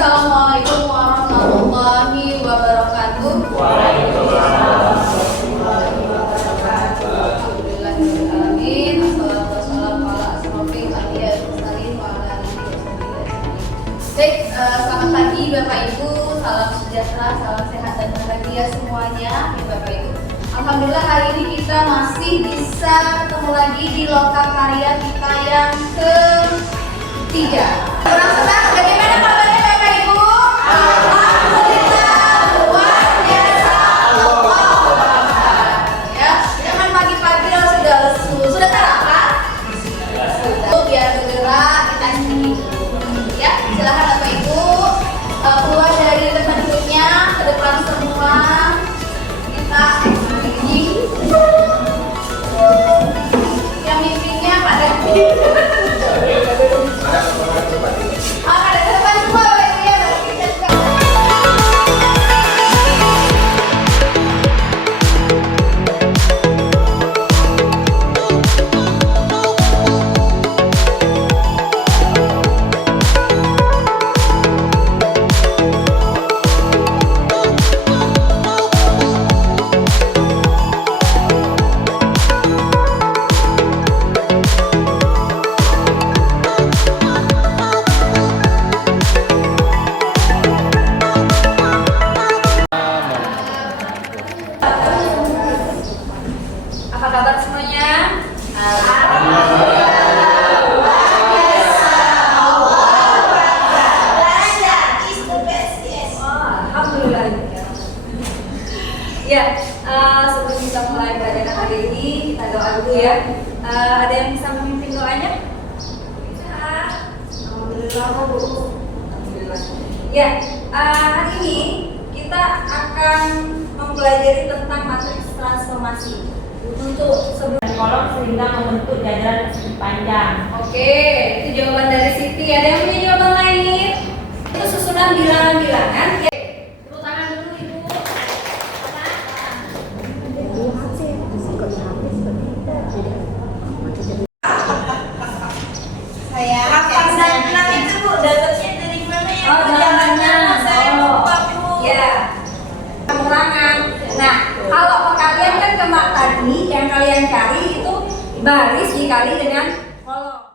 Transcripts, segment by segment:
Assalamualaikum warahmatullahi wabarakatuh. Waalaikumsalam warahmatullahi wabarakatuh. Alhamdulillahirrahmanirrahim. Assalatu wassalamu ala asrofil anbiya'i wal mursalin wa ala alihi washabihi. Baik, selamat pagi Bapak Ibu, salam sejahtera, salam sehat dan bahagia semuanya ya Bapak Ibu. Alhamdulillah hari ini kita masih bisa ketemu lagi di Loka Karya kita yang ketiga. Kurang senang, bagaimana kabarnya Bapak Ibu? Alhamdulillah, luar biasa. Ya, jangan pagi-pagi sudah lesu. Sudah sarapan? Sudah. Biar bergerak kita sini. Ya, silakan Bapak Ibu keluar dari tempat duduknya ke depan semua. Kita yang mimpinnya Pak Dadi. Ada ke depan semua Bapak Ibu ya. Apa kabar semuanya? Alhamdulillah. Ya, sebelum kita mulai pelajaran hari ini, kita doa dulu ya. Ada yang bisa memimpin doanya? Alhamdulillah, Bu. Alhamdulillah. Ya, hari ini kita akan mempelajari tentang matriks transformasi. Untuk sebuah kolom sehingga membentuk jajaran persegi panjang. Oke, itu jawaban dari Siti. Ada yang punya jawaban lain? Itu susunan bilangan-bilangan. Oke, tepuk tangan dulu Ibu. Saya bilang itu Bu, dapatnya dari mana ya? Oh, jawabannya. Saya lupa Bu. Ya, pengurangan. Nah, kalau perkalian kan kemak tadi yang kalian cari itu baris dikali dengan kolom.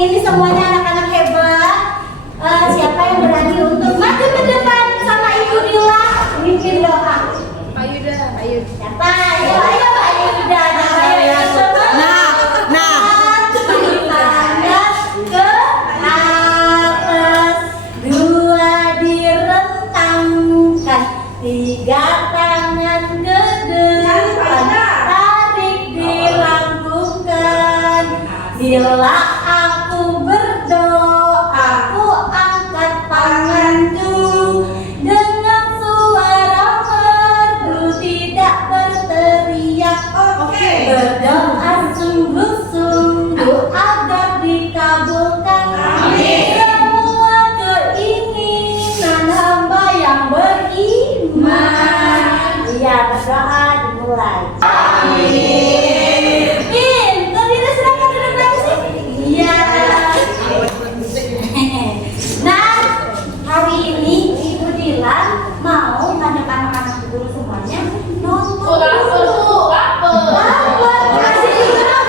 Ini semuanya anak-anak hebat. Siapa yang berani untuk maju ke depan sama Ibu Dila memimpin doa? Pak Yuda, ayo. Siapa? Ayo Pak Yuda. Tangan ke atas, dua direntangkan, tiga tangan ke depan, tarik dilambungkan. Bila aku berdoa, aku angkat tanganku dengan suara merdu, tidak berteriak. Oke. Berdoa sungguh-sungguh agar dikabulkan. Amin. Semua keinginan hamba yang beriman. Iya, berdoa dimulai. Amin. Pintar, Dila, silakan duduk lagi sih. Iya. Nah, hari ini Ibu Dila mau ngajak anak-anak guru semuanya nonton dulu. Lapar, kasih juga dong.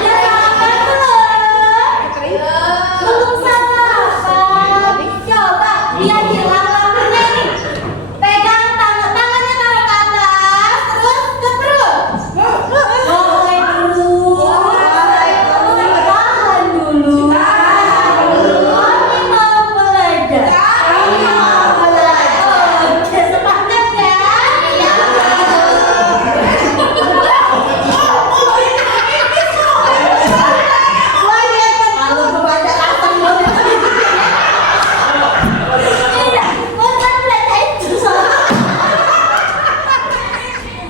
Udah sarapan belum? Belum sarapan. Coba biar hilang laparnya nih. Pegang tangannya taruh ke atas, terus ke perut. Mulai dulu. Tahan dulu. Kami mau belajar. Oke, semangat ya. Wah, ya kan kalau kepada asam banget. Iya, bukan belajar itu soalnya.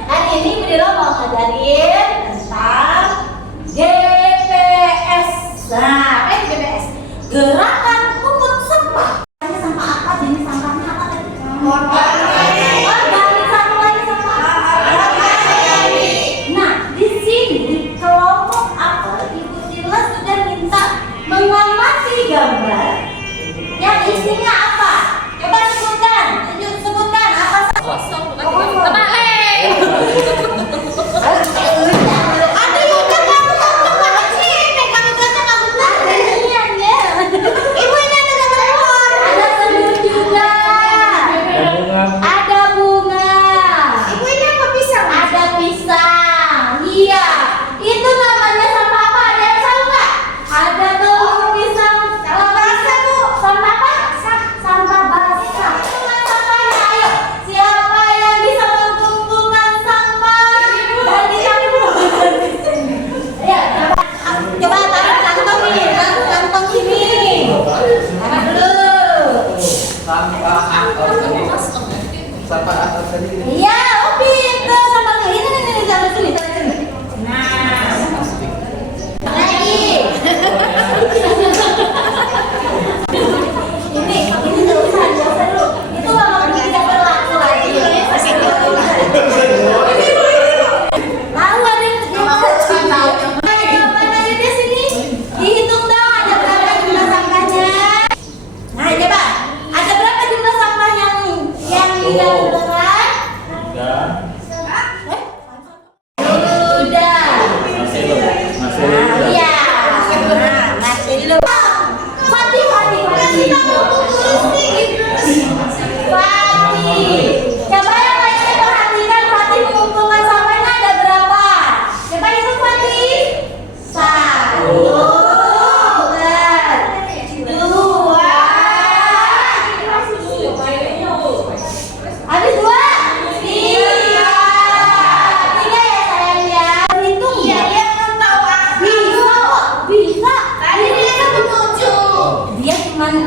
Hari ini Bu Dila mau ngajarin tentang GPS. Nah, apa itu GPS? Gerakan pungut sampah. Ini sampah apa? Jenis sampahnya apa tadi? Organik, satu lagi sampah. Nah, di sini kelompok apel Ibu Dila sudah minta mengamati gambar yang isinya apa? Coba sebutkan, sebutkan apa saja. Ada juga kamu banget sih, pegang ikannya kamu iya ya. Ibu ini ada gambar pohon, ada senyum juga, ada bunga. Ibu ini apa pisang? Ada pisang, iya. Itu namanya sampah apa? Ada yang tahu nggak? Ada telur pisang. Basah Bu. Sampah apa? Sampah basah. Itulah sampahnya. Ayo, siapa yang bisa mengumpulkan sampah dan dicampur? Ya, coba taruh kantong nih, taruh kantong sini. Taruh dulu. Sampah atas tadi. Iya, oh pintar sampah ini taruh sini, taruh sini. Nah, lagi. Ini nggak usah dulu. Itu lama tidak berlaku lagi. Tahu ada yang mana di sini? Dihitung dong ada berapa jumlah sampahnya. Nah coba ada berapa jumlah sampah yang dilakukan? Sudah. Iya. Nah, masih dulu. Fatih. Coba yang lainnya perhatikan Fatih mengumpulkan sampahnya ada berapa? Coba hitung Fatih. 1, 2. Habis 2. 3. 3 ya sayang ya. Hitung ya. Bisa. Tadi dia kan 7. Dia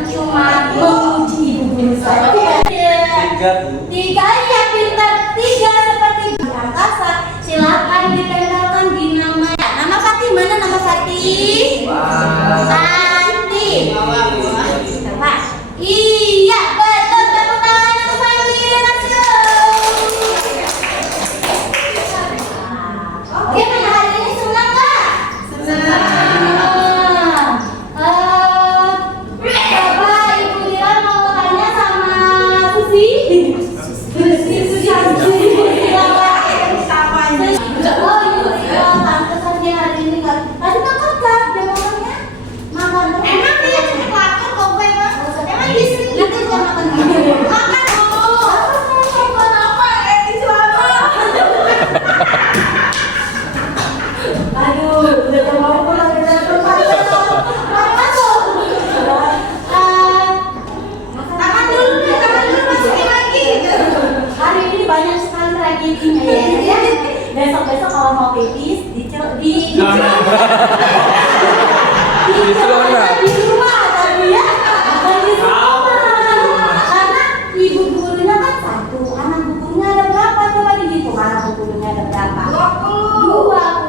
cuma menguji ibu guru saya. 3 ya pintar. 3 seperti di angkasa. Silakan ditempelkan di nama. Nama Fatih mana nama Fatih? Santi. Coba. Iya betul. Tepuk tangan untuk Fatih. Gimana hari ini senang nggak? Senang. Coba Ibu Dila mau tanya sama Susi. Susi. Oh Ibu Dila, pantesan dia hari ini nggak. Tadi makan kan? Dia makannya makan. Emang dia cuma makan kok gue mah. Emang di sini nanti dia makan. Makan dulu. Makan apa? Itu apa? Aduh, udah mau pulang dari tempat masuk. Tahan dulu masukin lagi. Hari ini banyak sekali tragedinya ya. Besok kalau mau pipis di rumah tapi ya. Karena ibu gurunya kan 1, anak gurunya ada berapa? Coba dihitung anak gurunya ada berapa? 20.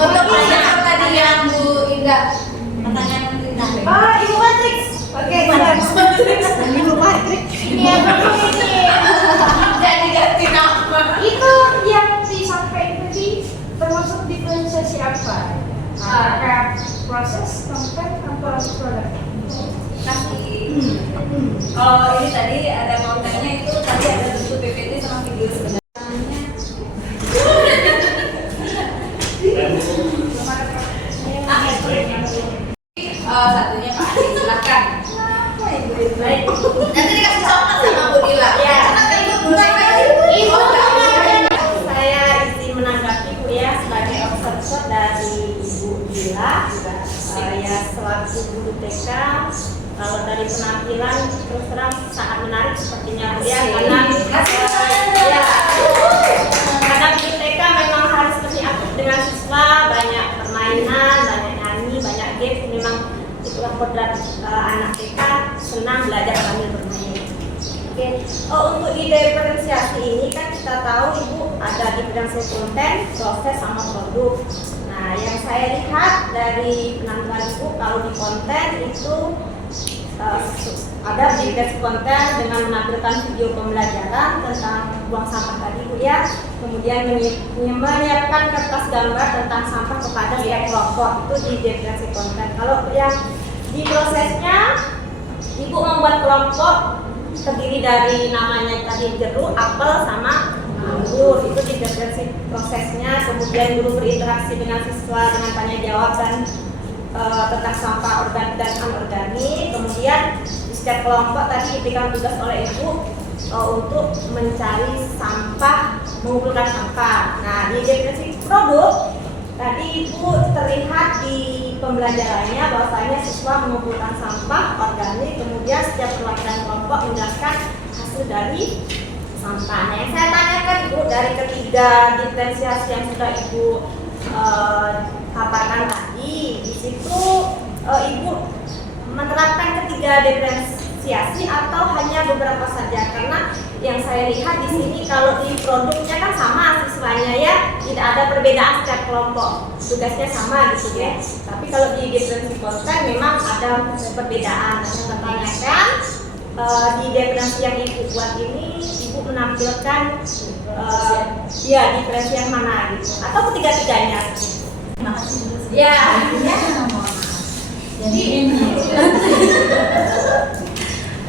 Untuk pertanyaan tadi yang Bu Indah. Pertanyaan Indah. Oh, Ibu Matrix. Oke, Matrix. Ibu Matrix. Ini ya, ini. Jadi ganti nama. Itu yang disampaikan tadi termasuk diferensiasi apa? Apakah proses, konten, atau produk? Kalau ini tadi ada kontennya itu tadi ada bentuk PPT sama video sebenarnya. Satunya Pak Adi, silakan. Baik. Nanti dikasih contoh sama Bu Dila. Ya. Karena Ibu bukan Ibu, Oh, saya izin menanggapi Bu ya sebagai observer dari Ibu Dila, juga saya selaku guru TK. Kalau dari penampilan terus terang sangat menarik sepertinya Bu ya, karena guru TK memang harus lebih aktif dengan siswa, banyak permainan, banyak nyanyi, banyak game. Memang itulah kodrat anak TK, senang belajar sambil bermain. Oke, untuk di diferensiasi ini kan kita tahu Ibu ada diferensiasi konten, proses sama produk. Nah, yang saya lihat dari penampilan Ibu kalau di konten itu ada diferensiasi konten dengan menampilkan video pembelajaran tentang buang sampah tadi Bu ya. Kemudian menyiapkan kertas gambar tentang sampah kepada pihak kelompok, itu di diferensiasi konten. Kalau yang di prosesnya Ibu membuat kelompok terdiri dari namanya tadi jeruk, apel, sama anggur. Itu diferensiasi prosesnya. Kemudian guru berinteraksi dengan siswa dengan tanya jawab dan tentang sampah organik dan anorganik. Kemudian di setiap kelompok tadi diberikan tugas oleh Ibu untuk mencari sampah, mengumpulkan sampah. Nah, di definisi produk tadi Ibu terlihat di pembelajarannya bahwasanya siswa mengumpulkan sampah organik, kemudian setiap perwakilan kelompok menjelaskan hasil dari sampah. Nah, yang saya tanyakan Ibu dari ketiga diferensiasi yang sudah Ibu paparkan tadi, di situ Ibu menerapkan ketiga diferensiasi atau hanya beberapa saja? Karena yang saya lihat di sini kalau di produknya kan sama siswanya ya, tidak ada perbedaan setiap kelompok, tugasnya sama gitu ya. Tapi kalau di diferensiasi konten memang ada perbedaan. Yang saya tanyakan di diferensi yang Ibu buat ini, Ibu menampilkan ya diferensi yang mana gitu, atau ketiga-tiganya? Terima kasih dulu. Ya. Jadi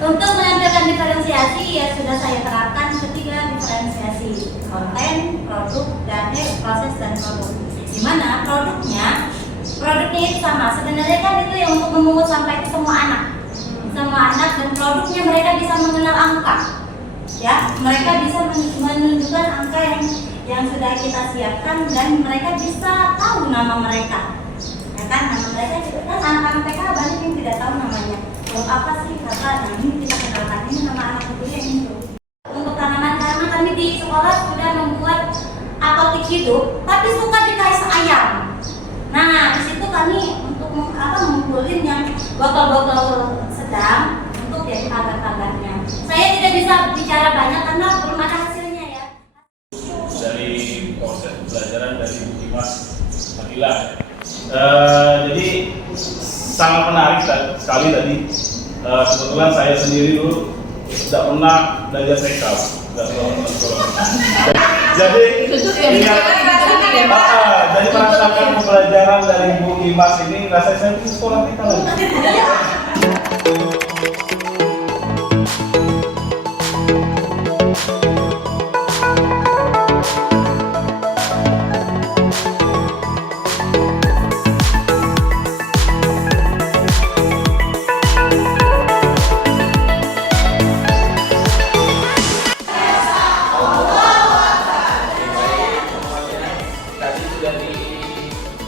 untuk menampilkan diferensiasi ya sudah saya terapkan ketiga diferensiasi: konten, produk, dan proses dan produk. Dimana produknya itu sama. Sebenarnya kan itu yang untuk memungut sampah itu semua anak dan produknya mereka bisa mengenal angka. Ya, mereka bisa menunjukkan angka yang sudah kita siapkan dan mereka bisa tahu nama mereka. Ya kan, nama mereka juga kan anak-anak TK banyak yang tidak tahu namanya. Untuk apa sih kata? Nah, ini kita kenalkan ini nama anak itu ya ini. Untuk tanaman karena kami di sekolah sudah membuat apotik hidup, tapi suka dikasih ayam. Nah, di situ kami untuk mengumpulin yang botol-botol sedang untuk jadi pagar-pagarnya. Saya tidak bisa bicara banyak karena belum ada hasilnya ya. Dari proses pembelajaran dari Bu Dimas Fadila. Jadi sangat menarik sekali tadi. Kebetulan saya sendiri dulu tidak pernah belajar sekal. Jadi merasakan pembelajaran dari Bu Dimas ini rasanya saya di sekolah kita lagi. Tadi sudah di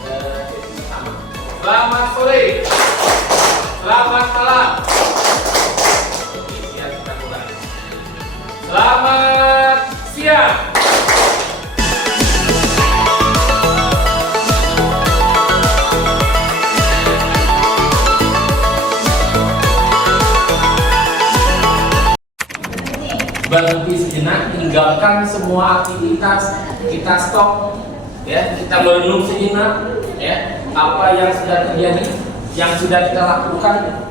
sesi pertama. Selamat sore. Selamat malam. Oke, siap kita mulai. Selamat siang. Berhenti sejenak, tinggalkan semua aktivitas, kita stop, ya, kita merenung sejenak, ya, apa yang sudah terjadi, yang sudah kita lakukan.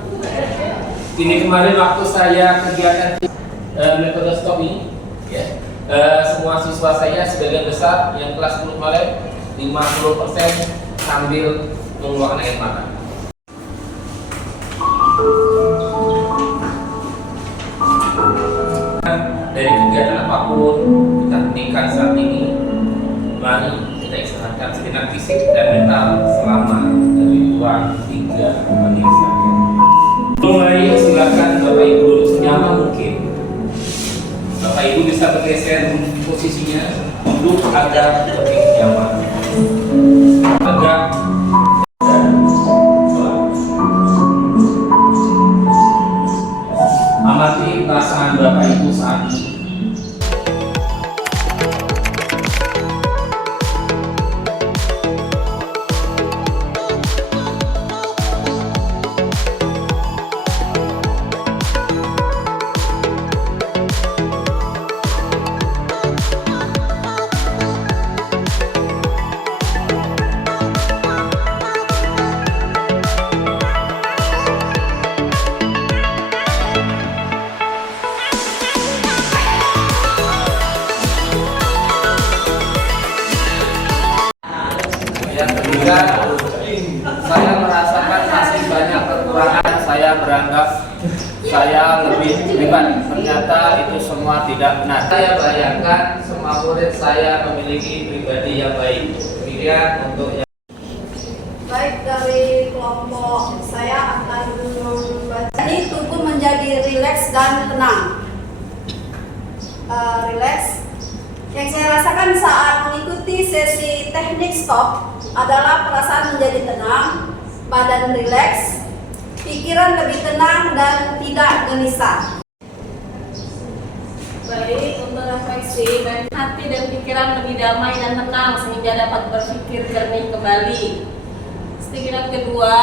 Ini kemarin waktu saya kegiatan metode stop ini, ya, semua siswa saya sebagian besar yang kelas 10 kemarin 50% sambil mengeluarkan air mata. Dari kegiatan apapun kita hentikan saat ini, mari kita istirahatkan sejenak fisik dan mental selama lebih kurang 3 menit saja. Mulai, silakan Bapak Ibu duduk senyaman mungkin. Bapak Ibu bisa bergeser posisinya duduk agar lebih nyaman, agak amati perasaan Bapak Ibu saat ini. Yang ketiga, saya merasakan masih banyak kekurangan. Saya beranggap saya lebih hebat. Ternyata itu semua tidak benar. Saya bayangkan semua murid saya memiliki pribadi yang baik. Demikian untuk yang Baik, dari kelompok saya akan membaca. Ini tubuh menjadi rileks dan tenang. Rileks. Yang saya rasakan saat mengikuti sesi teknik stop adalah perasaan menjadi tenang, badan rileks, pikiran lebih tenang dan tidak gelisah. Baik, untuk refleksi dan hati dan pikiran lebih damai dan tenang sehingga dapat berpikir jernih kembali. Stimulan kedua,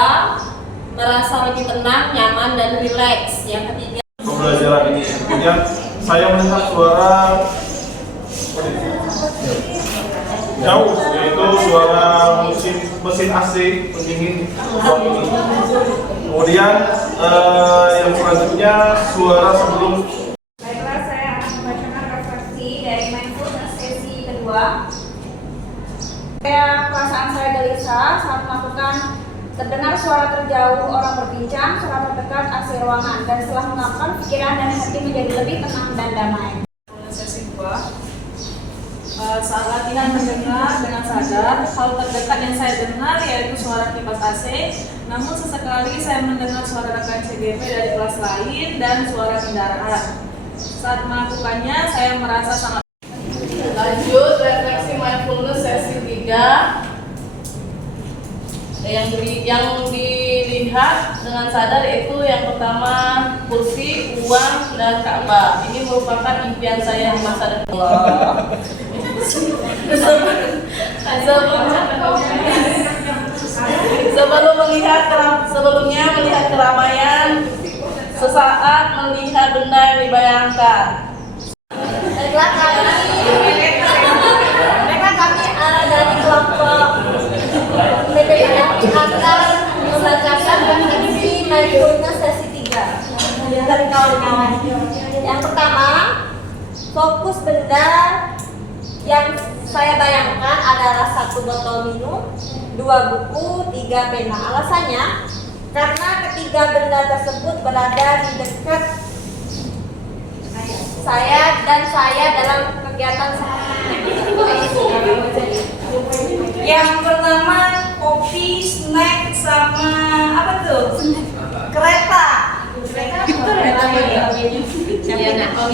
merasa lebih tenang, nyaman dan rileks. Yang ketiga, Pembelajaran ini, kemudian saya mendengar suara jauh, yaitu suara mesin AC pendingin ruang ini. Kemudian yang selanjutnya suara sebelum. Baiklah, saya akan membacakan refleksi dari mindfulness sesi kedua. Perasaan saya gelisah saat melakukan terdengar suara terjauh orang berbincang, suara terdekat AC ruangan, dan setelah melakukan pikiran dan hati menjadi lebih tenang dan damai. sesi 2. Saat latihan mendengar dengan sadar, hal terdekat yang saya dengar yaitu suara kipas AC. Namun sesekali saya mendengar suara rekan CGP dari kelas lain dan suara kendaraan. Saat melakukannya, saya merasa sangat. Lanjut, refleksi mindfulness sesi 3. Yang dilihat dengan sadar itu yang pertama kursi, uang, dan Ka'bah. Ini merupakan impian saya di masa depan. Sebelumnya melihat keramaian, sesaat melihat benda yang dibayangkan. Baiklah, kami dari kelompok PPPM akan membacakan refleksi mindfulness sesi 3 dari kawan-kawan. Yang pertama, fokus benda yang saya bayangkan adalah 1 botol minum, 2 buku, 3 pena. Alasannya karena ketiga benda tersebut berada di dekat saya dan saya dalam kegiatan Yang pertama kopi, snack, sama apa tuh? Kereta.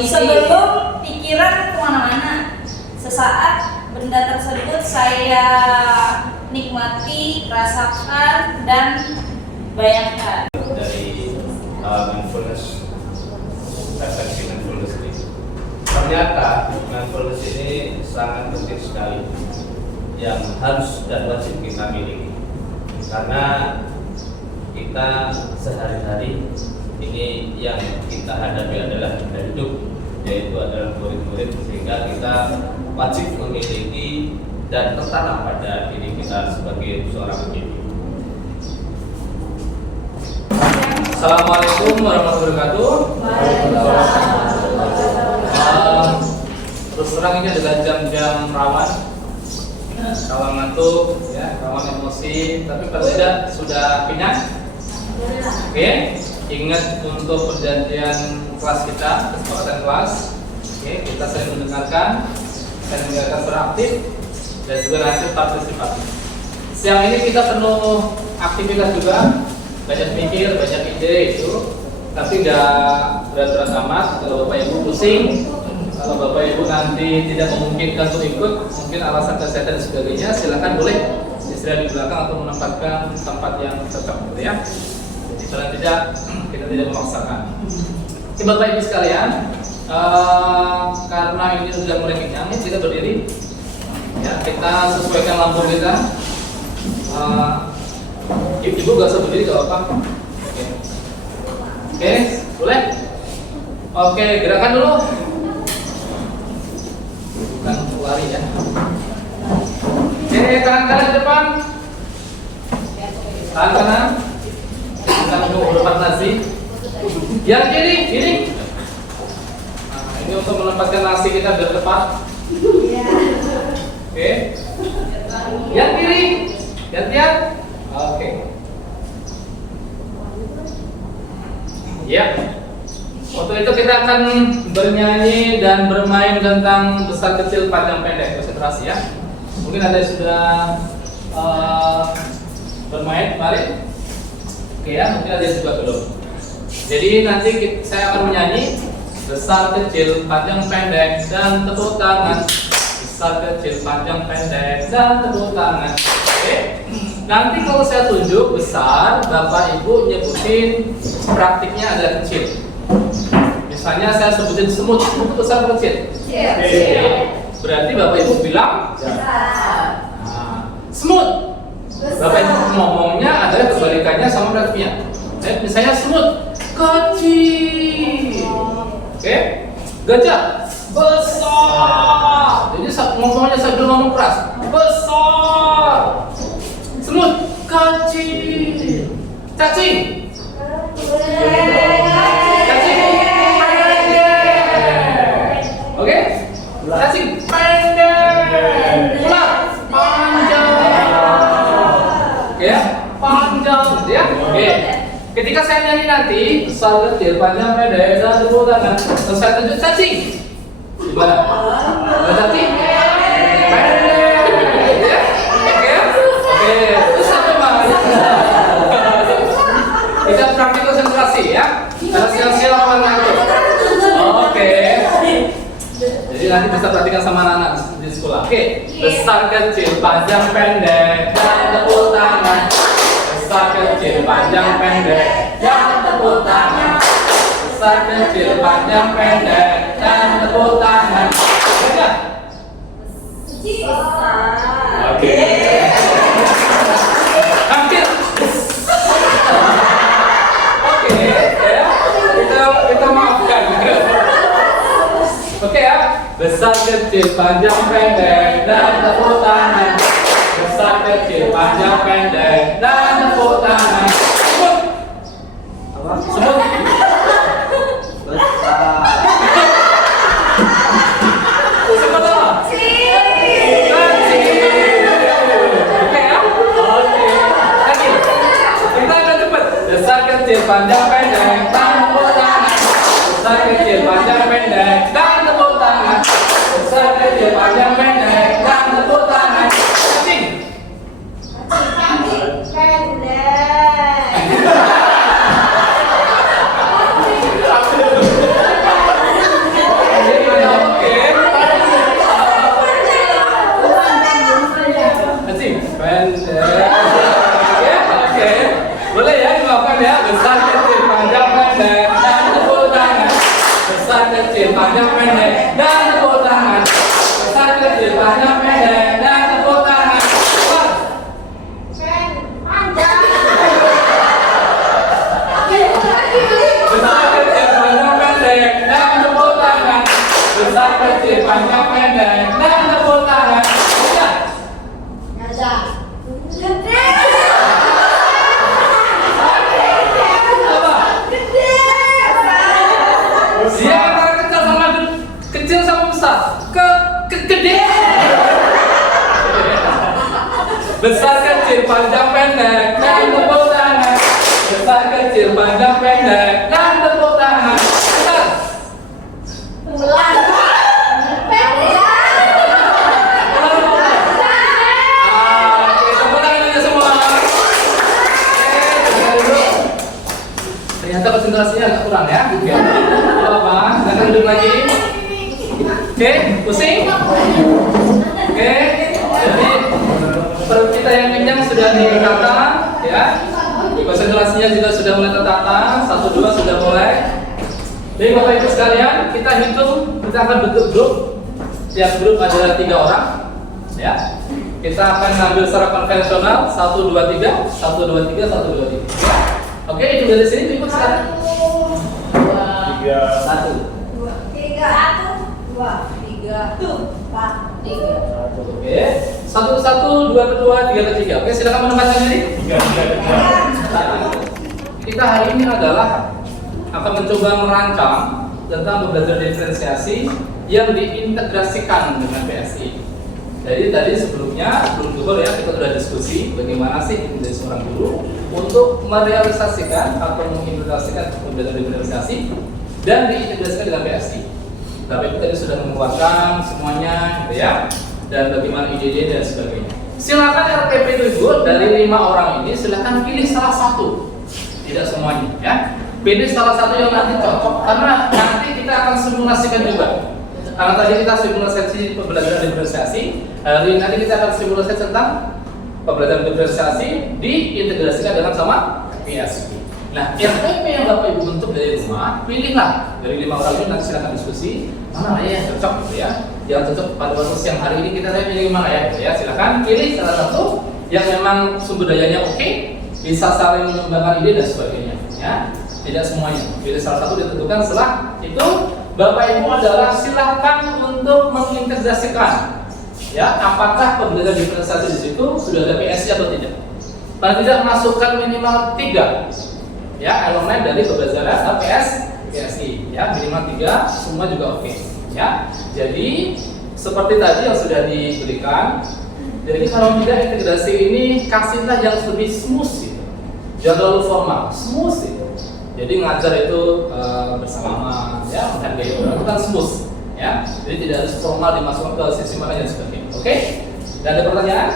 Sebelum pikiran kemana-mana, sesaat benda tersebut saya nikmati, rasakan, dan bayangkan. Dari mindfulness, refleksi mindfulness ini. Ternyata mindfulness ini sangat penting sekali, yang harus dan wajib kita miliki, karena kita sehari-hari ini yang kita hadapi adalah kita hidup, yaitu adalah murid-murid, sehingga kita wajib memiliki dan tertanam pada diri kita sebagai seorang pendidik. Assalamualaikum warahmatullahi wabarakatuh. Terus terang ini adalah jam-jam rawan ngantuk, ya, rawan emosi, tapi kalau tidak sudah kenyang. Oke, ingat untuk perjanjian kelas kita, kesepakatan kelas. Oke, kita saling mendengarkan, beraktif, dan juga nanti partisipatif. Siang ini kita penuh aktivitas juga, banyak mikir, banyak ide itu, tapi nggak berat-berat amat. Kalau Bapak Ibu pusing, kalau Bapak Ibu nanti tidak memungkinkan untuk ikut, mungkin alasan kesehatan dan sebagainya, silakan boleh istirahat di belakang atau menempatkan tempat yang cocok, gitu ya. Jadi kalau tidak, kita tidak memaksakan. Oke, Bapak Ibu sekalian, karena ini sudah mulai kenyang, kita berdiri. Ya, kita sesuaikan lampu kita. Ibu gak usah berdiri, gak apa-apa. Oke, boleh? Oke, gerakan dulu. Bukan lari ya. Oke, tangan kanan di depan. Tangan kanan. Tangan untuk depan nasi. Yang kiri, kiri. Nah, ini untuk menempatkan nasi kita biar tepat. Oke. Yang kiri, gantian. Oke. Ya. Untuk itu kita akan bernyanyi dan bermain tentang besar kecil panjang pendek. Konsentrasi ya. Mungkin ada yang sudah bermain kemarin. Oke ya, mungkin ada yang juga belum. Jadi nanti saya akan menyanyi besar kecil panjang pendek dan tepuk tangan. Besar kecil panjang pendek dan tepuk tangan. Oke. Nanti kalau saya tunjuk besar, Bapak Ibu nyebutin praktiknya ada kecil. Misalnya saya sebutin semut, itu besar atau kecil? Kecil. Berarti Bapak Ibu bilang besar. Nah, semut. Bapak Ibu ngomongnya adalah kebalikannya sama praktiknya. Misalnya semut kecil. Oke. Gajah besar. Jadi ngomongnya sambil ngomong keras. Besar. Semut kecil. Cacing. Cacing pendek. Oke? Cacing pendek. Ular panjang. Oke ya? Panjang gitu ya. Oke. Ketika saya nyanyi nanti besar kecil panjang pendek dan tepuk tangan, terus saya tunjuk cacing. Gimana? Cacing pendek. Ya? Oke ya? Oke. Terus apa Mas? Kita praktik konsentrasi ya. Karena siang-siang orang ngantuk. Oke. Jadi nanti bisa praktikan sama anak-anak di sekolah. Oke. Besar kecil panjang pendek dan tepuk tangan. Besar kecil panjang pendek dan tepuk tangan. Besar kecil panjang pendek dan tepuk tangan. Oke. Hampir. Oke, ya. Kita maafkan. Oke ya. Besar kecil panjang pendek dan tepuk tangan. Besar kecil panjang pendek dan tepuk tangan. Semut. Semut. Besar. Semut apa? panjang pendek dan tepuk tangan. Besar kecil panjang pendek dan tepuk tangan. Besar kecil panjang pendek dan tepuk tangan. Cacing. Cacing pendek. Oke. Boleh ya dimaafkan ya. Besar kecil panjang pendek dan tepuk tangan. Besar kecil panjang pendek dan tepuk tangan. Besar kecil panjang pendek dan tepuk tangan. Besar kecil panjang pendek dan tepuk tangan. Besar kecil panjang pendek dan tepuk tangan. Dia antara kecil sama besar. Gede. Besar kecil panjang pendek dan tepuk tangan. Besar kecil panjang pendek dan tepuk tangan. Ternyata konsentrasinya agak kurang ya. Apa? Silakan duduk lagi. Oke, pusing. Oke, jadi perut kita yang kenyang sudah ditata, ya. Konsentrasinya juga sudah mulai tertata. 1, 2 sudah mulai. Jadi Bapak Ibu sekalian, kita hitung, kita akan bentuk grup. Tiap grup adalah 3 orang, ya. Kita akan ambil secara konvensional 1, 2, 3, 1, 2, 3, 1, 2, 3. Ya. Oke, itu dari sini ikut sekarang. 1, 3. Oke. 1, 1, 2, 2, 3, 3. Oke, silakan menempatkan diri. 3. Kita hari ini adalah akan mencoba merancang tentang belajar diferensiasi yang diintegrasikan dengan PSI. Jadi tadi sebelumnya, sebelum dulu ya, kita sudah diskusi bagaimana sih menjadi seorang guru untuk merealisasikan atau mengimplementasikan pembelajaran diferensiasi dan diintegrasikan dengan PSI. Tapi kita tadi sudah mengeluarkan semuanya, gitu ya, dan bagaimana ide-ide dan sebagainya. Silakan RTP itu dari 5 orang ini silakan pilih salah satu, tidak semuanya, ya. Pilih salah satu yang nanti cocok karena nanti kita akan simulasikan juga. Karena tadi kita simulasi pembelajaran diferensiasi, hari ini nanti kita akan simulasi tentang pembelajaran diferensiasi diintegrasikan dengan sama PSI. Nah, RTP yang Bapak Ibu bentuk dari rumah, pilihlah dari 5 orang ini, nanti silakan diskusi mana ya yang cocok, gitu ya. Yang cocok pada waktu siang hari ini kita pilih mana ya, gitu ya. Silakan pilih salah satu yang memang sumber dayanya oke, bisa saling menyumbangkan ide dan sebagainya, ya. Tidak semuanya, pilih salah satu ditentukan. Setelah itu Bapak Ibu adalah silakan untuk mengintegrasikan, ya, apakah pembelajaran diferensiasi di situ sudah ada PSI atau tidak. Paling tidak masukkan minimal 3, ya, elemen dari pembelajaran PSI, ya, minimal 3, semua juga oke, ya. Jadi seperti tadi yang sudah diberikan. Jadi kalau tidak integrasi ini kasihlah yang lebih smooth, gitu. Jangan terlalu formal, smooth itu. Jadi ngajar itu bersama, ya, menghargai orang itu kan smooth, ya. Jadi tidak harus formal dimasukkan ke sisi mana dan sebagainya. Oke? Dan ada pertanyaan?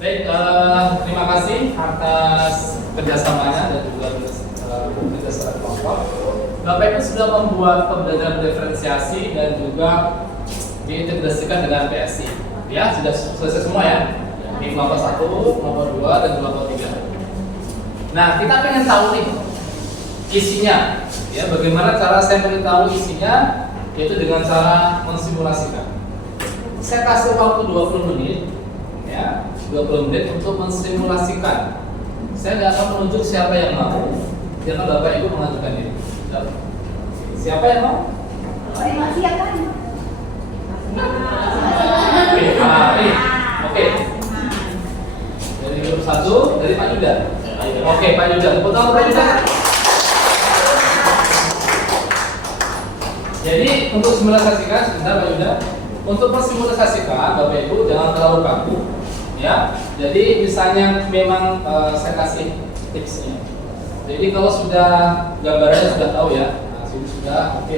Baik, terima kasih atas kerjasamanya dan juga kerjasama kelompok. Bapak Ibu sudah membuat pembelajaran diferensiasi dan juga diintegrasikan dengan PSI. Ya, sudah selesai semua ya. Di kelompok 1, kelompok 2, dan kelompok 3. Nah, kita pengen tahu nih isinya. Ya, bagaimana cara saya memberitahu isinya? Yaitu dengan cara mensimulasikan. Saya kasih waktu 20 menit. Ya, 20 menit untuk mensimulasikan. Saya nggak akan menunjuk siapa yang mau, karena Bapak Ibu mengajukan diri. Siapa yang mau? Oke. Dari grup 1, dari Pak Yuda. Oke, Pak Yuda. Tepuk tangan Pak Yuda. Jadi untuk simulasikan, sebentar Pak Yuda. Untuk mensimulasikan, Bapak Ibu jangan terlalu kaku. Ya, jadi misalnya memang saya kasih tipsnya. Jadi kalau sudah gambarannya sudah tahu ya, nah, sudah oke,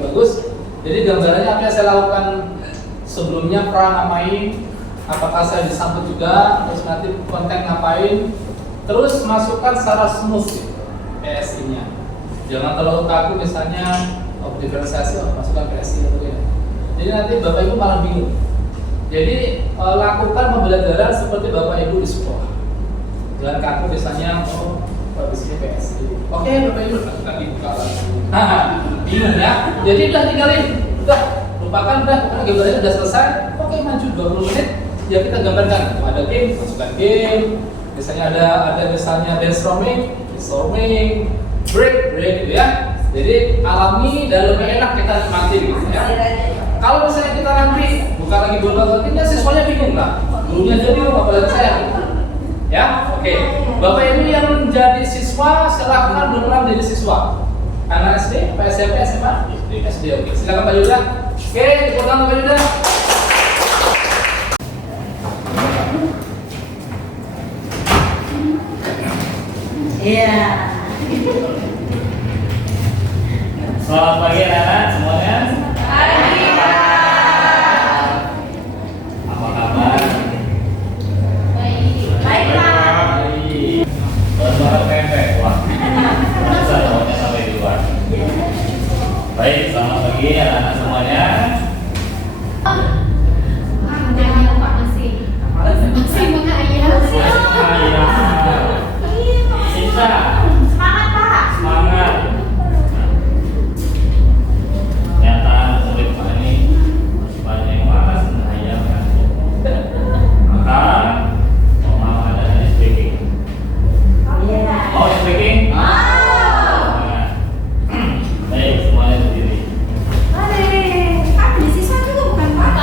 bagus. Jadi gambarannya apa yang saya lakukan sebelumnya, pra ngapain, apakah saya disambut juga, terus nanti konten ngapain, terus masukkan secara smooth PSI-nya. Jangan terlalu kaku misalnya diferensiasi, masukkan PSI gitu ya. Jadi nanti Bapak Ibu malah bingung. Jadi lakukan pembelajaran seperti Bapak Ibu di sekolah. Jangan kaku misalnya, di sini PSI. Oke, Bapak Ibu nanti buka lagi. Bingung ya. Jadi udah tinggalin, udah lupakan, udah pokoknya gambarnya udah selesai. Oke, maju 20 menit. Ya kita gambarkan. Ada game, masukkan game. Misalnya ada misalnya brainstorming, break gitu ya. Jadi alami dan lebih enak kita nikmati gitu ya. Kalau misalnya kita nanti buka lagi bola kita siswanya bingung lah. Gurunya jadi apalagi saya. Ya, oke. Bapak Ibu yang menjadi siswa silakan berperan menjadi siswa. Anak SD, Pak SMP, SMA, SD. Oke, silakan Pak Yuda. Oke, tepuk tangan Pak Yuda. Iya. Selamat pagi anak-anak semuanya. Pagi, Pak. Apa kabar? Baik. Baik, Pak. Baik. Baru banget pempek. Wah, bisa semuanya sampai di luar. Baik, selamat pagi anak-anak semuanya. Cinta, Semangat, Pak. semangat. Ternyata murid Pak ini masih banyak yang malas menghayalkan. Maka mau ada yang speaking. Iya. Mau speaking? Semangat. Baik, semuanya berdiri. Di siswa juga bukan, Pak.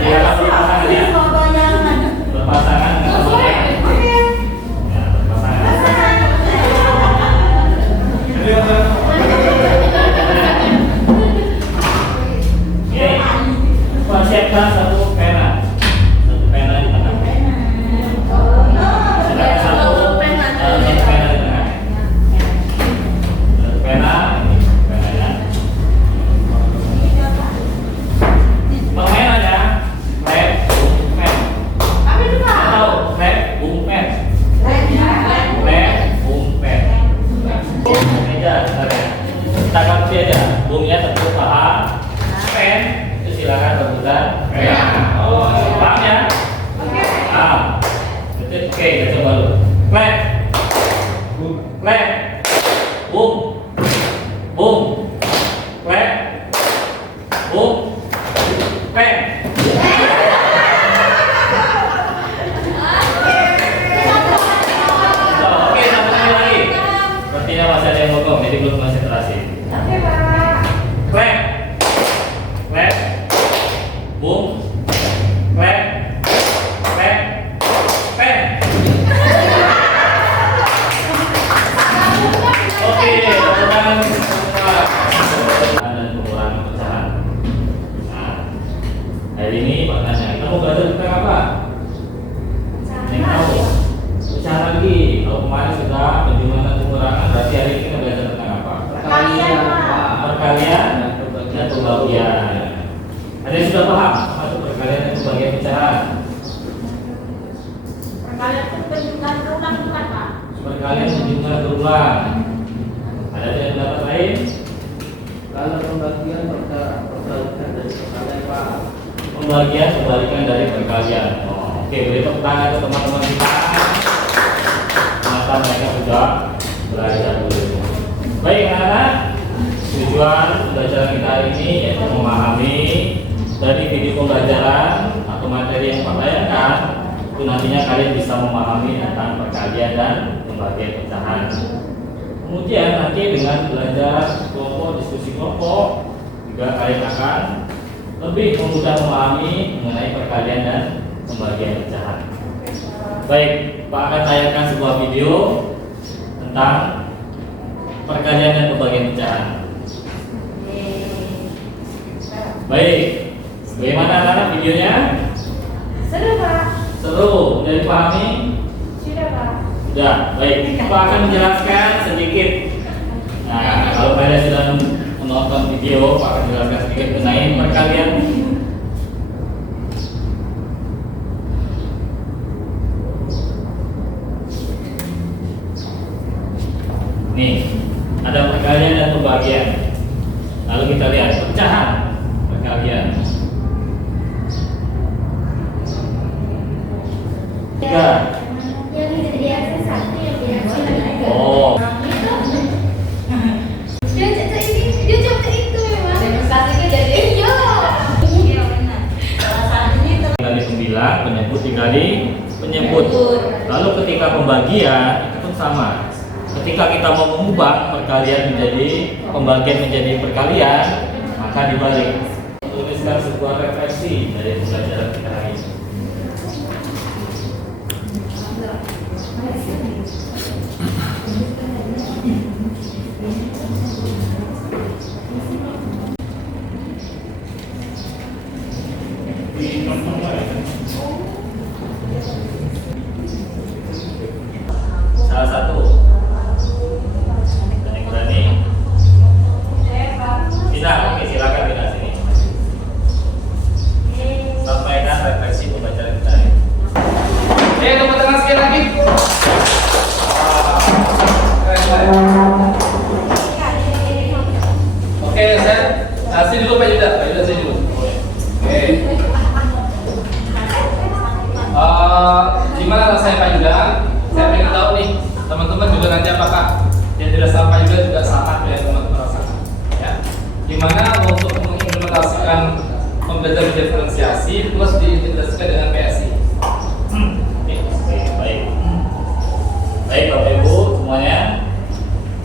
Silakan berpasangan ya. Berpasangan dengan temannya. Ya, berpasangan. Oke, persiapkan satu pena. Satu pena di tengah. Silakan satu pena di tengah. Satu pena, ini penanya. Pengena ya. Lep, bung, pen. Apa itu, Pak? Tahu, lep, bung, pen. Lep, bung, pen. Meja, bentar ya. Kita ganti aja. Bungnya tentu paha. Pen itu silakan rebutan. Paham ya? Paham. Betul. Oke, kita coba dulu. Lep, lep, bung, bung, lep, bung, pen. Oke, satu kali lagi. Sepertinya masih ada yang ngomong, jadi belum konsentrasi. Clap, clap, boom, clap, clap, pen. Oke, teman-teman semua. Dan pengurangan pecahan. Nah, hari ini Pak tanya, kita mau belajar tentang apa? sudah, penjumlahan dan pengurangan. Berarti hari ini kita belajar tentang apa? Perkalian, Pak. Perkalian dan pembagian. Ada yang sudah paham apa itu perkalian dan pembagian pecahan? Perkalian itu penjumlahan berulang bukan, Pak? Perkalian penjumlahan berulang. Ada yang pendapat lain? Kalau pembagian perbalikan dari perkalian Pak. Pembagian kebalikan dari perkalian. Oh, oke, beri tepuk tangan ke teman-teman kita. Ternyata mereka sudah belajar dulu. Baik anak-anak, tujuan pembelajaran kita hari ini yaitu memahami dari video pembelajaran atau materi yang Pak bayangkan, itu nantinya kalian bisa memahami tentang perkalian dan pembagian pecahan. Kemudian nanti dengan belajar kelompok, diskusi kelompok, juga kalian akan lebih mudah memahami mengenai perkalian dan pembagian pecahan. Baik, Pak akan tayangkan sebuah video tentang perkalian dan pembagian pecahan. Baik, bagaimana anak-anak videonya? Seru, Pak. Seru, udah dipahami? Sudah, Pak. Sudah, baik. Pak akan menjelaskan sedikit. Nah, kalau kalian sudah menonton video, Pak akan menjelaskan sedikit mengenai perkalian. Nih, ada perkalian dan pembagian. Lalu kita lihat pecahan perkalian. 3. Yang biasa satu, yang biasa tiga. Oh, Dia coba itu memang. Demonstrasinya jadi Iya. Iya benar. Salah satunya itu dikali 9 penyebut dikali penyebut. Lalu ketika pembagian itu pun sama. Ketika kita mau mengubah perkalian menjadi pembagian menjadi perkalian, maka dibalik. Tuliskan sebuah refleksi dari pembelajaran kita hari ini. Salah satu yang berani tidak, oke silakan tidak sini sampaikan refleksi pembelajaran kita ini. Tepuk tangan sekali lagi. Oke, saya sini dulu Pak Yuda. Pak Yuda sini dulu. Oke. Gimana rasanya Pak Yuda? Saya pengen tahu nih, teman-teman juga nanti apakah yang dirasakan Pak Yuda juga sama yang teman-teman rasakan? Ya. Gimana untuk mengimplementasikan pembelajaran diferensiasi plus diintegrasikan dengan PSI? Oke, baik. Baik Bapak Ibu semuanya,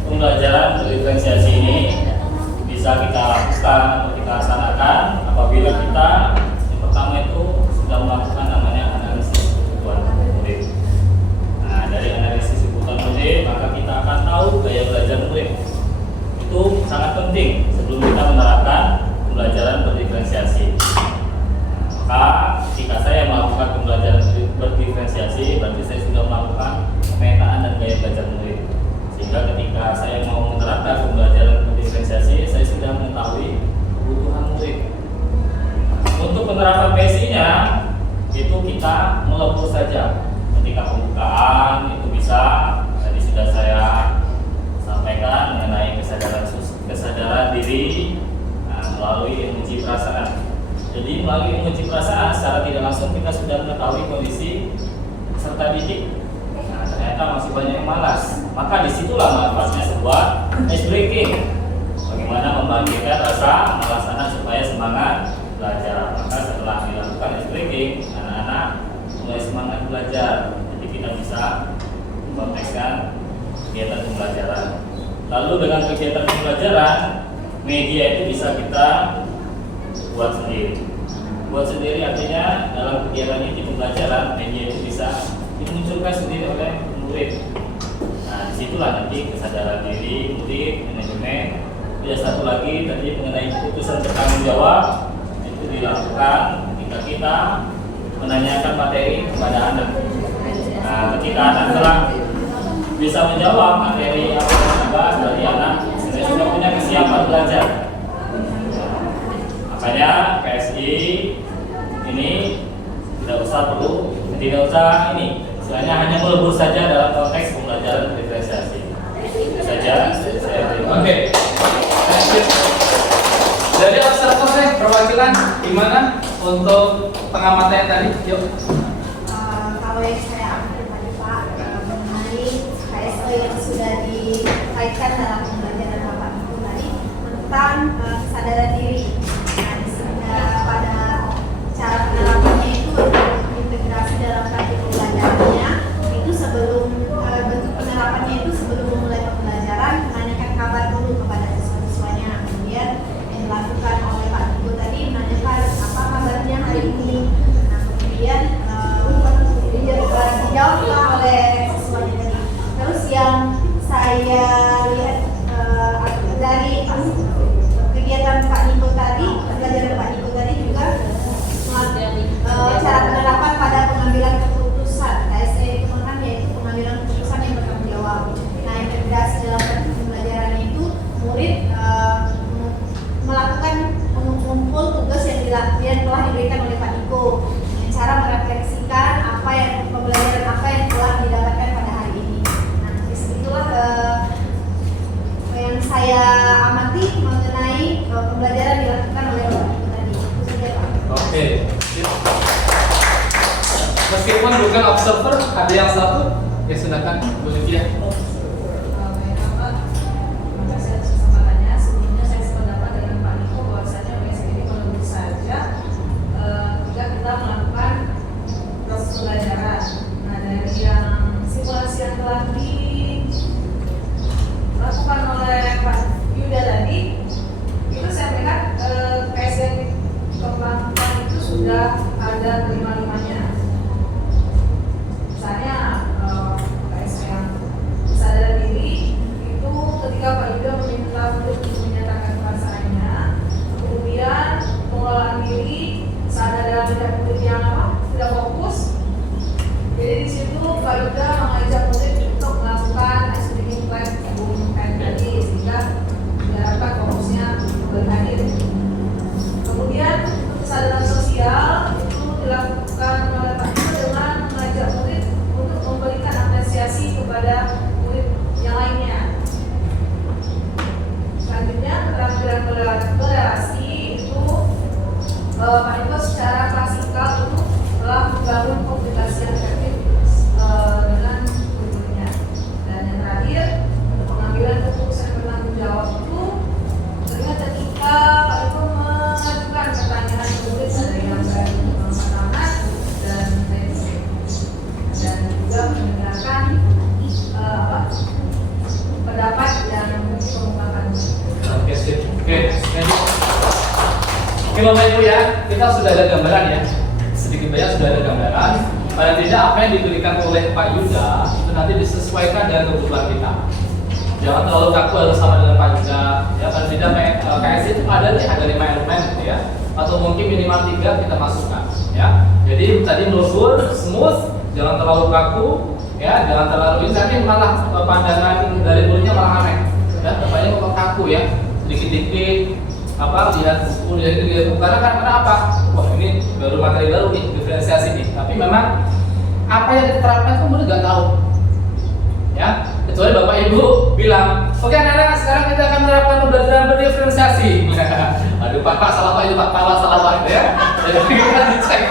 pembelajaran diferensiasi ini bisa kita lakukan atau kita laksanakan apabila kita yang pertama itu sudah melakukan namanya analisis kebutuhan murid. Nah, dari analisis kebutuhan murid maka kita akan tahu gaya belajar murid. Itu sangat penting sebelum kita menerapkan pembelajaran berdiferensiasi. Maka ketika saya melakukan pembelajaran berdiferensiasi, berarti saya sudah melakukan pemetaan dan gaya belajar murid. Sehingga ketika saya mau menerapkan pembelajaran berdiferensiasi, saya sudah mengetahui kebutuhan murid. Untuk penerapan PSI-nya, itu kita melebur saja. Ketika pembukaan itu bisa, tadi sudah saya sampaikan mengenai kesadaran diri melalui emoji perasaan. Jadi melalui emoji perasaan secara tidak langsung kita sudah mengetahui kondisi peserta didik. Nah, ternyata masih banyak yang malas. Maka disitulah manfaatnya sebuah ice breaking. Bagaimana membagikan rasa malas anak supaya semangat belajar. Maka setelah dilakukan ice breaking, anak-anak mulai semangat belajar. Jadi kita bisa mengkontekskan kegiatan pembelajaran. Lalu dengan kegiatan pembelajaran, media itu bisa kita buat sendiri. Buat sendiri artinya dalam kegiatan ini pembelajaran media itu bisa dimunculkan sendiri oleh murid. Nah, disitulah nanti kesadaran diri murid, manajemen. Ada satu lagi tadi mengenai keputusan bertanggung jawab itu dilakukan ketika kita menanyakan materi kepada anak. Nah, ketika anak telah bisa menjawab materi apa yang dibahas dari anak sebenarnya sudah punya kesiapan belajar. Makanya PSI ini tidak usah ini, istilahnya hanya melebur saja dalam konteks pembelajaran diferensiasi. Itu saja saya terima. Oke. Dari observer perwakilan gimana untuk pengamatan tadi? Yuk. Kalau yang saya ambil tadi Pak mengenai KSO yang sudah dikaitkan dalam pembelajaran Bapak Ibu tadi tentang kesadaran diri. Nah, pada cara penerapannya itu integrasi dalam praktik pembelajarannya itu sebelum bentuk penerapannya itu sebelum memulai pembelajaran menanyakan kabar dulu kepada siswa-siswanya, kemudian yang dilakukan oleh Pak Ibu tadi menanyakan apa kabarnya hari ini. Nah, kemudian dijawablah oleh siswanya tadi. Terus yang saya lihat dari kegiatan Pak Niko tadi, pembelajaran Pak Niko tadi juga cara penerapan pada pengambilan keputusan. KSE itu kan yaitu pengambilan keputusan yang bertanggung jawab. Nah, integrasi dalam pembelajaran itu murid melakukan mengumpul tugas yang telah diberikan oleh Pak Niko dengan cara merefleksikan pembelajaran apa yang telah didapatkan pada hari ini. Nah, disitulah yang saya amati mengenai pembelajaran dilakukan oleh Pak Niko tadi. Itu saja Pak. Oke. Meskipun bukan observer, ada yang satu, ya silakan Bu Lydia. Baik Pak, terima kasih atas kesempatannya. Sebelumnya saya sependapat dengan Pak Niko bahwasanya PSI ini menunggu saja jika kita melakukan proses pembelajaran. Nah, dari yang simulasi yang telah dilakukan oleh Pak Yuda tadi, itu saya melihat PSI yang dikembangkan itu sudah ada kelima-limanya. Misalnya KSI yang sadar diri itu ketika Pak Yuda meminta untuk menyatakan perasaannya, kemudian pengelolaan diri saat ada tidak murid yang tidak fokus. Jadi di situ Pak Yuda mengajak murid untuk melakukan speaking plan tadi sehingga diharapkan fokusnya berhadir. Kemudian kesadaran sosial itu dilakukan oleh Pak Yuda dengan mengajak murid untuk memberikan apresiasi kepada murid yang lainnya. Selanjutnya keterampilan berrelasi itu Pak Yuda secara klasikal itu telah membangun komunikasi yang efektif dengan murid-muridnya. Dan yang terakhir untuk pengambilan keputusan bertanggung jawab itu terlihat ketika Pak Yuda mengajukan pertanyaan ke murid dari yang berani mengangkat tangan dan lain-lain, dan juga mendengarkan pendapat yang dikemukakan. Oke, sip. Oke, Bapak Ibu ya, kita sudah ada gambaran ya. Sedikit banyak sudah ada gambaran. Paling tidak apa yang diberikan oleh Pak Yuda itu nanti disesuaikan dengan kebutuhan kita. Jangan terlalu kaku harus sama dengan Pak Yuda. Ya, paling tidak KSI itu ada 5 elemen gitu ya. Atau mungkin minimal 3 kita masukkan. Ya. Jadi tadi melebur, smooth, jangan terlalu kaku, ya, jangan terlalu ini nanti malah pandangan dari muridnya malah aneh. Ya, bapaknya kok kaku ya, sedikit-sedikit lihat buku lihat karena apa? Wah, ini baru materi baru nih, diferensiasi nih. Tapi memang apa yang diterapkan itu murid nggak tahu. Ya, kecuali Bapak Ibu bilang, oke anak-anak sekarang kita akan menerapkan pembelajaran berdiferensiasi. Aduh Pak salah Pak itu Pak salah Pak ya. Jadi kita dicek.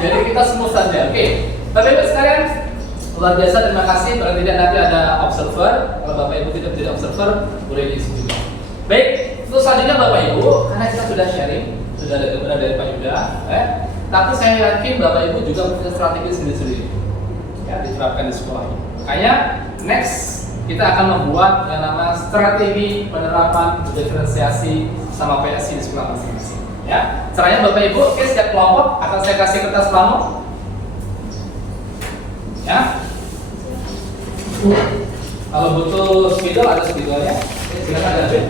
Jadi kita semua saja. Oke. Bapak Ibu sekalian, luar biasa, terima kasih. Kalau tidak nanti ada observer. Kalau Bapak Ibu tidak menjadi observer, boleh diisi juga. Baik, terus selanjutnya Bapak Ibu, karena kita sudah sharing, sudah ada gambaran dari Pak Yuda, tapi saya yakin Bapak Ibu juga punya strategi sendiri-sendiri, ya, diterapkan di sekolah ini. Makanya next kita akan membuat yang namanya strategi penerapan diferensiasi sama PSI di sekolah masing-masing. Ya, caranya Bapak Ibu, oke, setiap kelompok akan saya kasih kertas plano. Ya, kalau butuh spidol ada spidolnya. Silakan ada.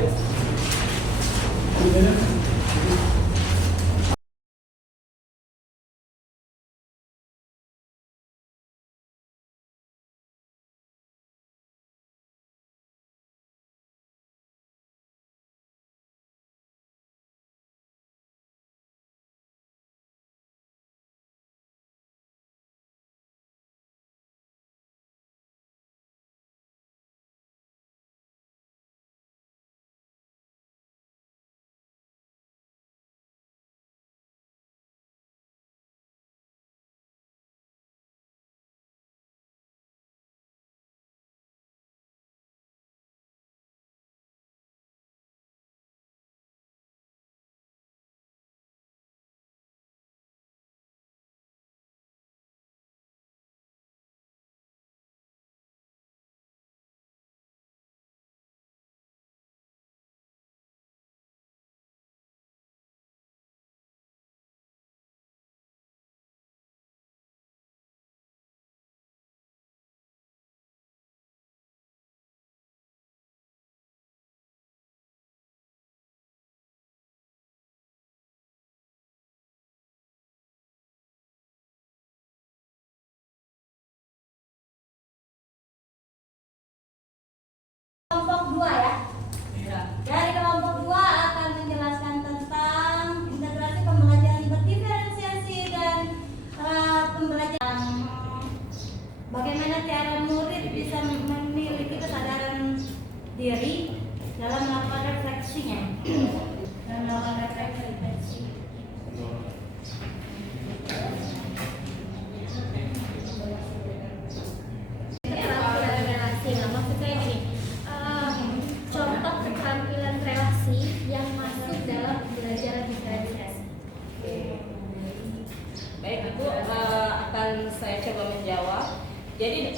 Jadi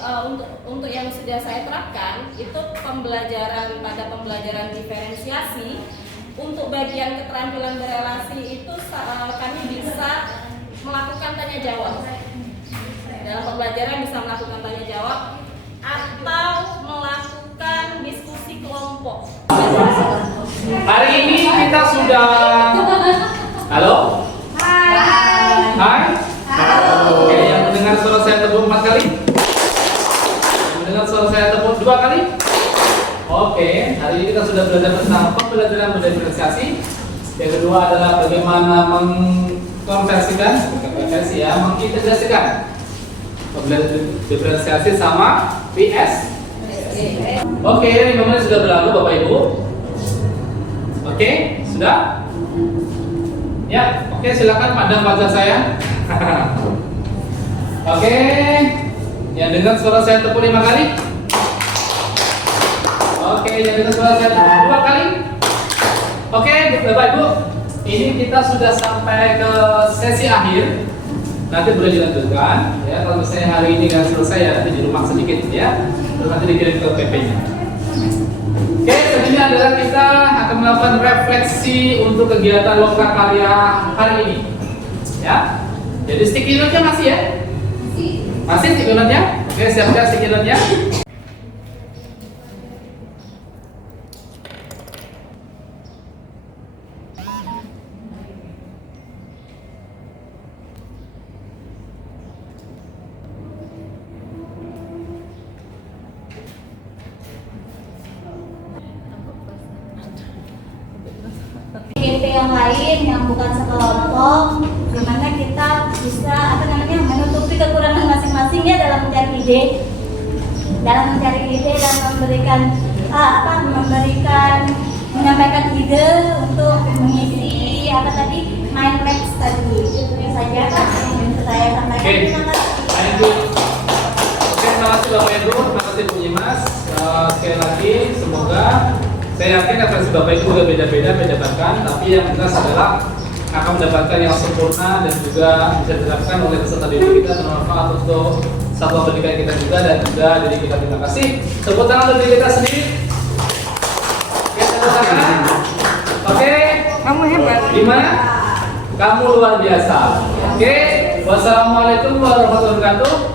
untuk yang sudah saya terapkan itu pada pembelajaran diferensiasi untuk bagian keterampilan berelasi itu kami bisa melakukan tanya jawab. Dalam pembelajaran bisa melakukan tanya jawab atau melakukan diskusi kelompok. Hari ini kita sudah halo? Hai? Oke, yang mendengar suara saya tepuk 4 kali? Yang mendengar suara saya tepuk 2 kali? Oke, hari ini kita sudah belajar tentang pembelajaran diferensiasi. Yang kedua adalah bagaimana mengkonversikan, bukan konversi ya, mengintegrasikan pembelajaran diferensiasi sama PS. Oke, 5 menit sudah berlalu Bapak Ibu. Oke, sudah? Ya, oke, silakan pandang wajah saya. Oke, yang dengar suara saya tepuk 5 kali. Oke, yang dengar suara saya tepuk 2 kali. Oke, Bapak Ibu, ini kita sudah sampai ke sesi akhir. Nanti boleh dilanjutkan ya. Kalau misalnya hari ini nggak selesai ya nanti di rumah sedikit ya. Terus nanti dikirim ke PP-nya. Oke, selanjutnya adalah kita akan melakukan refleksi untuk kegiatan lokakarya hari ini. Ya. Jadi sticky note-nya masih ya? Masih sticky note-nya? Oke, siap-siap sticky note-nya. GP yang lain yang bukan sekelompok, di mana kita bisa menutupi kekurangan masing-masingnya dalam mencari ide, dan menyampaikan ide untuk mengisi mind maps tadi. Itu saja Kak yang bisa saya sampaikan. Terima kasih. Thank you. Oke, terima kasih Bapak Ibu, terima kasih Bu Nyimas. Sekali lagi, semoga saya yakin referensi Bapak Ibu juga beda-beda, bahkan, tapi yang jelas adalah akan mendapatkan yang sempurna dan juga bisa diterapkan oleh peserta didik kita, bermanfaat untuk satuan pendidikan kita juga dan juga diri kita. Terima kasih. Tepuk tangan untuk diri kita sendiri. Oke, tepuk tangan. Oke. Kamu hebat. Gimana? Kamu luar biasa. Oke. Wassalamualaikum warahmatullahi wabarakatuh.